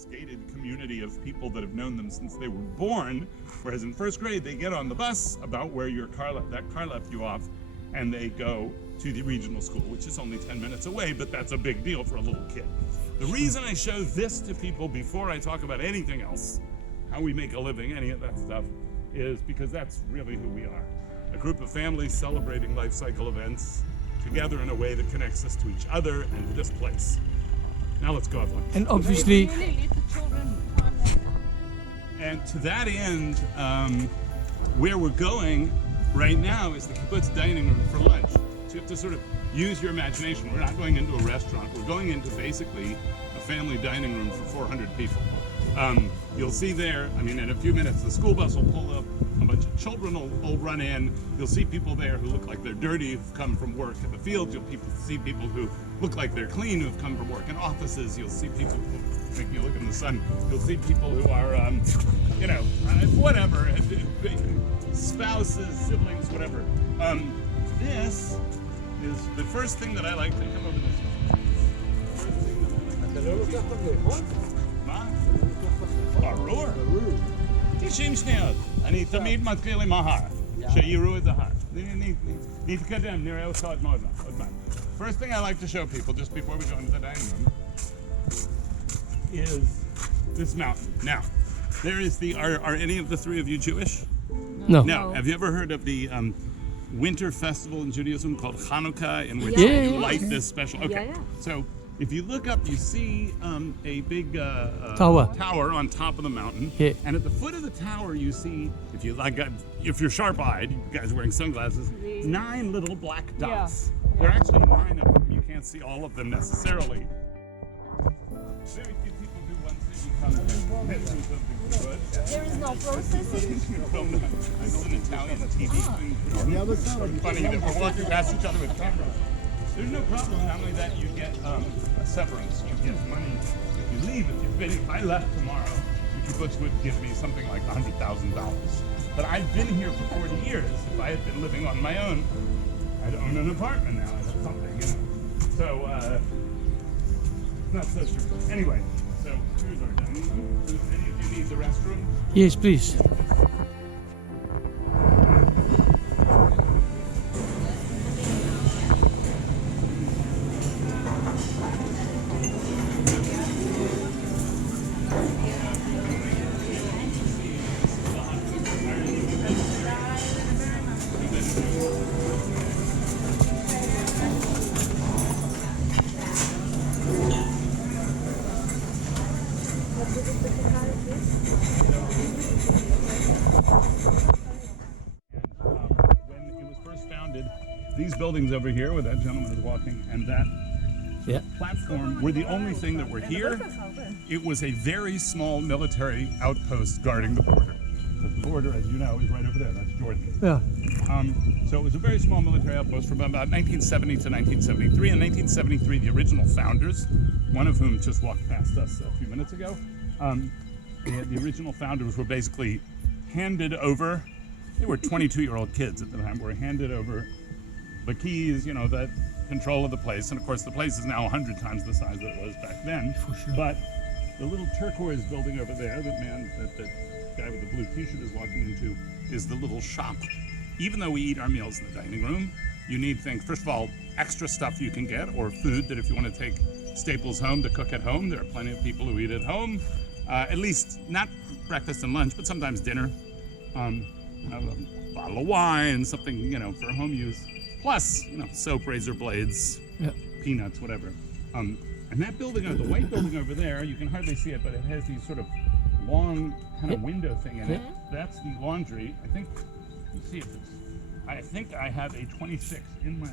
this gated community of people that have known them since they were born, whereas in first grade they get on the bus about where that car left you off, and they go to the regional school, which is only 10 minutes away, but that's a big deal for a little kid. The reason I show this to people before I talk about anything else, how we make a living, any of that stuff, is because that's really who we are. A group of families celebrating life cycle events together in a way that connects us to each other and to this place. Now let's go have lunch. And obviously, and to that end, where we're going right now is the kibbutz dining room for lunch. So you have to sort of use your imagination. We're not going into a restaurant. We're going into basically a family dining room for 400 people. You'll see there, I mean, in a few minutes, the school bus will pull up, a bunch of children will run in. You'll see people there who look like they're dirty, who've come from work in the field. You'll see people who look like they're clean, who've come from work in offices. You'll see people who make you look in the sun. You'll see people who are, whatever, spouses, siblings, whatever. This is the first thing that I like to come over this way. First thing that I like to do. ברור. 90 שניות. אני תמיד מתחיל עם ההר. שיראו את ההר. נתקדם, נראה אותך עוד מעט. First thing I like to show people just before we go into the dining room is this mountain. Now, there is are any of the three of you Jewish? no. No. Have you ever heard of the winter festival in Judaism called Hanukkah, in which Yeah. you light this special? Okay. Yeah. So if you look up, you see a big tower on top of the mountain. Yeah. And at the foot of the tower, you see, if you're sharp-eyed, you guys are wearing sunglasses, 9 little black dots. There are actually 9 of them. You can't see all of them necessarily. Very few people do one thing. Come and do something good. There is no processing. I know an Italian TV thing. It's funny that we're walking past each other with cameras. There's no problem. Not only that, you get a severance. You get money if you leave. If I left tomorrow, the kibbutz would give me something like $100,000. But I've been here for 40 years. If I had been living on my own, I'd own an apartment now. I'd have something, So, not so sure. Anyway, so here's our dining room. Do any of you need the restroom? Yes, please. These buildings over here where that gentleman is walking and that platform were the only thing that were here. It was a very small military outpost guarding the border. The border, as you know, is right over there. That's Jordan. Yeah. So it was a very small military outpost from about 1970 to 1973. In 1973, the original founders, one of whom just walked past us a few minutes ago, the original founders were basically handed over. They were 22-year-old kids at the time. Were handed over the keys, that control of the place. And of course, the place is now 100 times the size that it was back then. For sure. But the little turquoise building over there, that guy with the blue t-shirt is walking into, is the little shop. Even though we eat our meals in the dining room, you need things, first of all, extra stuff you can get, or food that if you want to take staples home to cook at home, there are plenty of people who eat at home. At least not breakfast and lunch, but sometimes dinner. A bottle of wine, something, for home use. Plus, soap, razor blades, peanuts, whatever. And that building, the white building over there, you can hardly see it, but it has these sort of long kind of window thing in it. That's the laundry. I think, let's see if it's, I think I have a 26 in my,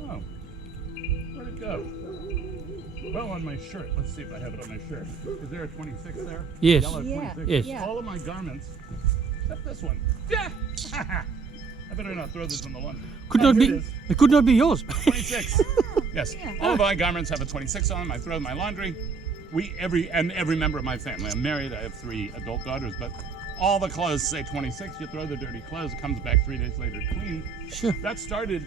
oh, where'd it go? Well, on my shirt. Let's see if I have it on my shirt. Is there a 26 there? Yes. Yellow 26. Yes. Yeah. All of my garments, except this one. Yeah! I better not throw this in the laundry. It could not be yours. 26. Yes. All of my garments have a 26 on them. I throw in my laundry. Every member of my family. I'm married. I have 3 adult daughters, but all the clothes say 26. You throw the dirty clothes. It comes back 3 days later clean. Sure. That started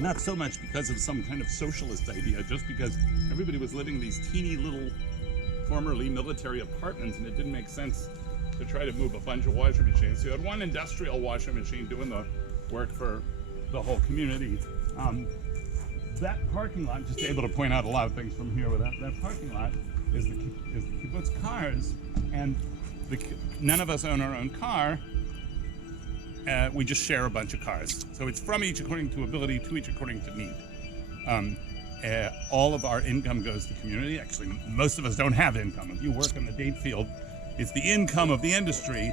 not so much because of some kind of socialist idea, just because everybody was living these teeny little formerly military apartments, and it didn't make sense to try to move a bunch of washing machines. So you had one industrial washing machine doing the work for the whole community. That parking lot, just able to point out a lot of things from here, with that parking lot is the kibbutz cars, and none of us own our own car. We just share a bunch of cars. So it's from each according to ability, to each according to need. All of our income goes to the community. Actually, most of us don't have income. If you work in the date field, it's the income of the industry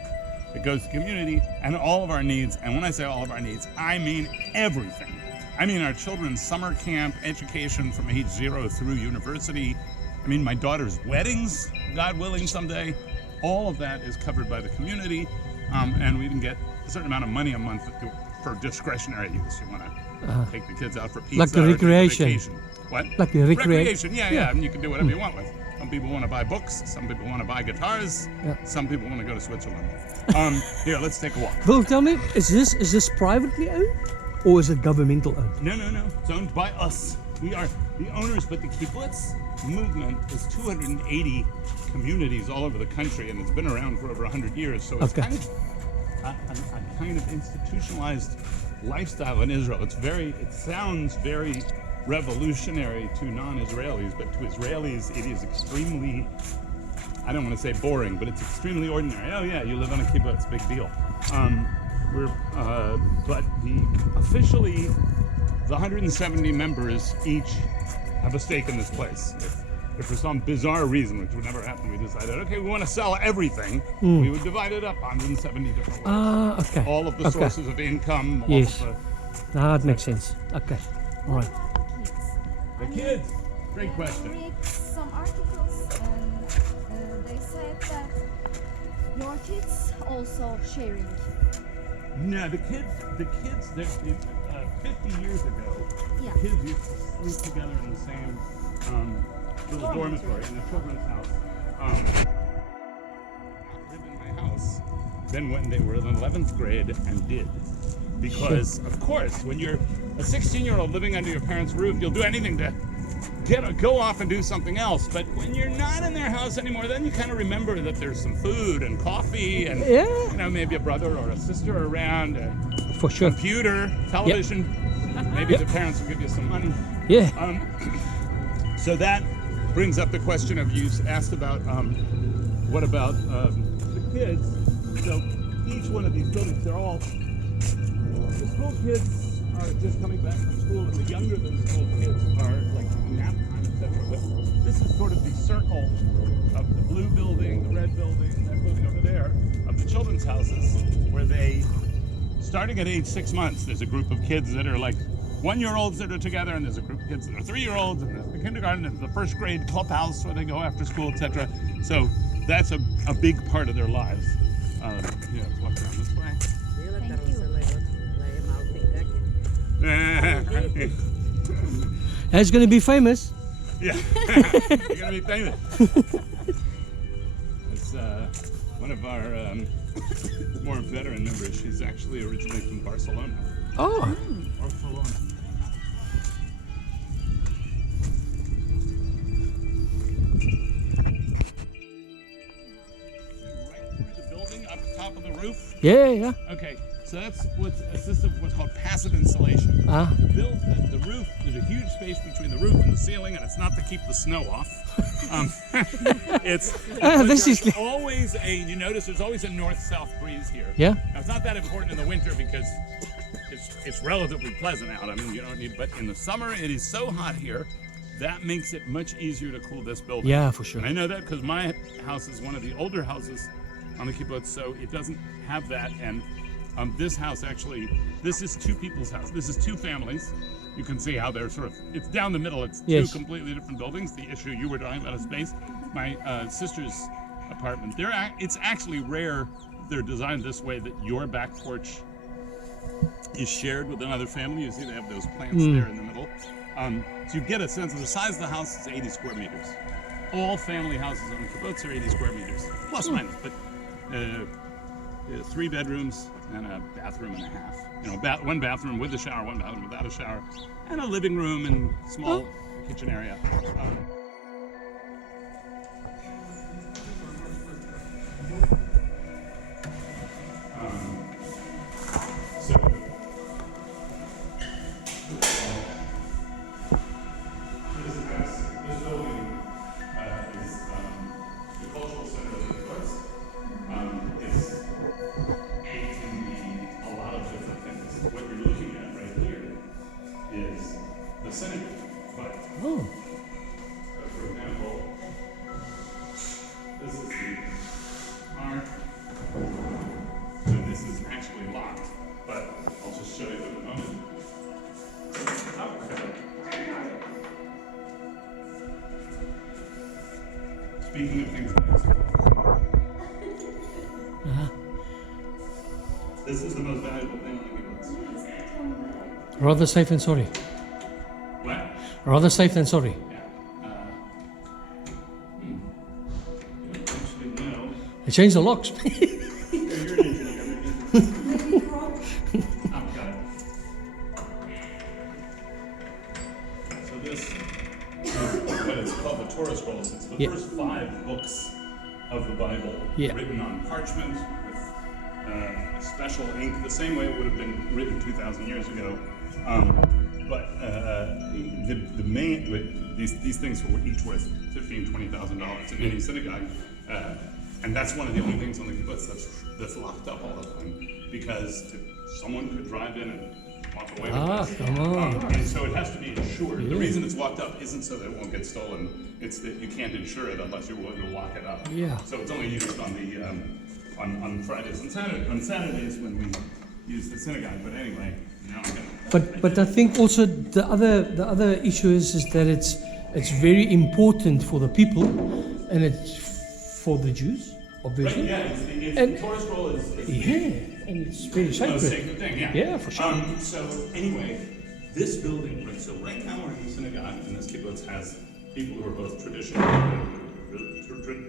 that goes to the community, and all of our needs. And when I say all of our needs, I mean everything. I mean our children's summer camp, education from age 0 through university. I mean my daughter's weddings, God willing someday. All of that is covered by the community, and we can get a certain amount of money a month for discretionary use. You want to take the kids out for pizza, like the or recreation. vacation. What? Like the Recreation, yeah. And you can do whatever you want with. Some people want to buy books. Some people want to buy guitars. Yeah. Some people want to go to Switzerland. Here, let's take a walk. Will, tell me, is this privately owned or is it governmental owned? No. It's owned by us. We are the owners, but the kibbutz movement is 280 communities all over the country, and it's been around for over 100 years. So it's kind of a kind of institutionalized lifestyle in Israel. It sounds very revolutionary to non-Israelis, but to Israelis it is extremely, I don't want to say boring, but it's extremely ordinary. Oh yeah, you live on a kibbutz, big deal. But officially the 170 members each have a stake in this place. If for some bizarre reason, which would never happen, we decided, okay, we want to sell everything, we would divide it up 170 different ways. Okay. All of the sources of income. Yes. All of That makes sense. Okay. All right. the kids. Great I question. read some articles and they said that your kids also sharing. No, the kids, 50 years ago, Yeah. kids used to sleep together in the same little dormitory in the children's house. Lived in my house. Then when they were in 11th grade and did. Because, of course, when you're a 16-year-old living under your parents' roof, you'll do anything to go off and do something else. But when you're not in their house anymore, then you kind of remember that there's some food and coffee and, maybe a brother or a sister around, a For sure. computer, television. Maybe the parents will give you some money. Yeah. So that brings up the question of, you asked about what about the kids. So each one of these buildings, they're all, the school kids are just coming back from school, and the younger than school kids are like nap time, etc. But this is sort of the circle of the blue building, the red building, that building over there, of the children's houses, where they, starting at age 6 months, there's a group of kids that are like 1-year-olds that are together, and there's a group of kids that are 3-year-olds, and there's the kindergarten, and the first grade clubhouse where they go after school, etc. So that's a big part of their lives. Let's walk around this way. That's gonna be famous. Yeah, you're gonna be famous. It's one of our more veteran members. She's actually originally from Barcelona. Oh. Barcelona. Right through the building, up top of the roof. Yeah. Okay, so that's a system of what's called passive insulation. The roof, there's a huge space between the roof and the ceiling, and it's not to keep the snow off. Always you notice there's always a north-south breeze here. Yeah. Now, it's not that important in the winter because it's relatively pleasant out. I mean, you don't need, but in the summer it is so hot here, that makes it much easier to cool this building. Yeah, for sure. And I know that because my house is one of the older houses on the kibbutz, so it doesn't have that. And this house actually, this is two people's house. This is two families. You can see how they're sort of, it's down the middle. It's two completely different buildings. The issue you were talking about is space. My sister's apartment, it's actually rare they're designed this way, that your back porch is shared with another family. You see they have those plants there in the middle. So you get a sense of the size of the house is 80 square meters. All family houses on the kibbutz are 80 square meters, plus minus, but 3 bedrooms and a bathroom and a half. One bathroom with a shower, one bathroom without a shower, and a living room and small kitchen area. Speaking of things like this, this is the most valuable thing on the kibbutz. Rather safe than sorry. What? Rather safe than sorry. Yeah. You don't actually know. They changed the locks. Oh, got it. So this is what it's called the Torah scrolls. It's the Yeah. first 5 books of the Bible Yeah. written on parchment with special ink, the same way it would have been written 2,000 years ago. But the main these things were each worth $15,000, $20,000 in any synagogue. And that's one of the only things on the kibbutz that's locked up all the time, because someone could drive in and walk away with it. Come on. And so it has to be insured. The reason it's locked up isn't so that it won't get stolen. It's that you can't insure it unless you're willing to lock it up. Yeah. So it's only used on the on Fridays and Saturdays when we use the synagogue. But anyway, now I'm gonna. But I think also the other issue is that it's very important for the people, and it's for the Jews, obviously. Right, yeah, it's And- the Torah scroll is Yeah, and it's very the most sacred. sacred thing, yeah. Yeah, for sure. So anyway, this building, right, so right now we're in the synagogue, and this kibbutz has people who are both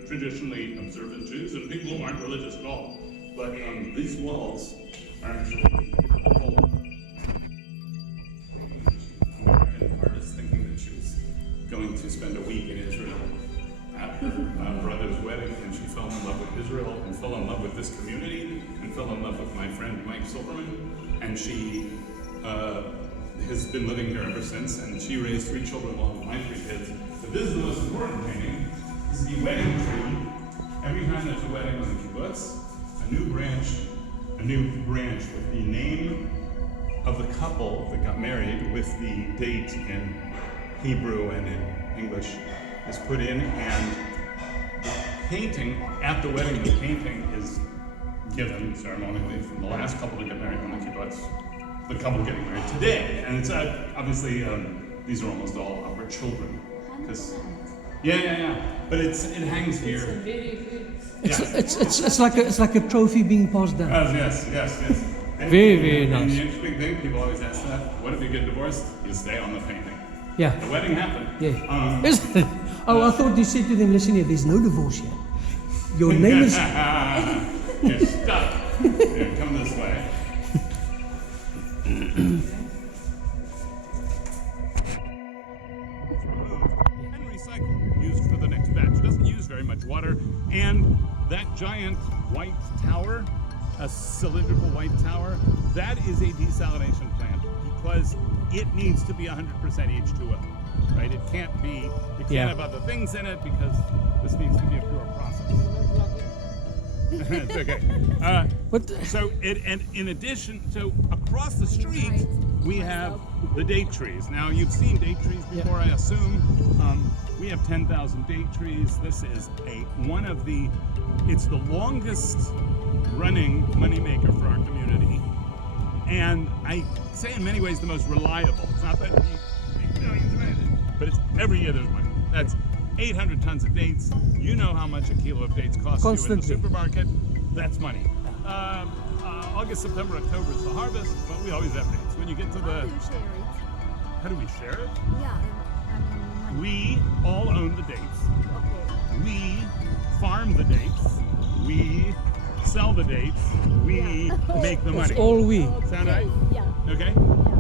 traditionally observant Jews and people who aren't religious at all. But these walls are actually full. American artist thinking that she was going to spend a week in Israel at her brother's wedding, and she fell in love with Israel and fell in love with this community and fell in love with my friend Mike Silverman, and she has been living here ever since, and she raised 3 children along with my 3 kids. But this is the most important painting. This is the wedding tree. Every time there's a wedding on the kibbutz, a new branch with the name of the couple that got married with the date in Hebrew and in English is put in, and the painting, at the wedding, the painting is given ceremonially from the last couple to get married on the kibbutz, the couple getting married today. And it's obviously, these are almost all our children. 'Cause- yeah. But it hangs here. It's like a trophy being passed down. Yes. And, Very, very and nice. the interesting thing, people always ask that, what if you get divorced? You stay on the painting. Yeah. The wedding happened. Yeah. Oh, I thought you said to them, listen here, there's no divorce here. Your name is... You're stuck. Here, come this way. And recycle, used for the next batch. It doesn't use very much water. And that giant white tower, a cylindrical white tower, that is a desalination plant because it needs to be 100% H2O, right? It can't have other things in it because this needs to be a pure process. It's okay. And in addition, so across the street, we have the date trees. Now, you've seen date trees before, I assume. We have 10,000 date trees. This is it's the longest running moneymaker for our community. And I say in many ways the most reliable. It's not that we make millions of it, but it's every year there's money. That's 800 tons of dates. You know how much a kilo of dates costs you in the supermarket. That's money. August, September, October is the harvest, but we always have dates. When you get to How do you share it? how do we share it? Yeah, money. We all own the dates. Okay. We farm the dates. We sell the dates. We make the money. It's all we. Sound right? Yeah. Okay? Yeah.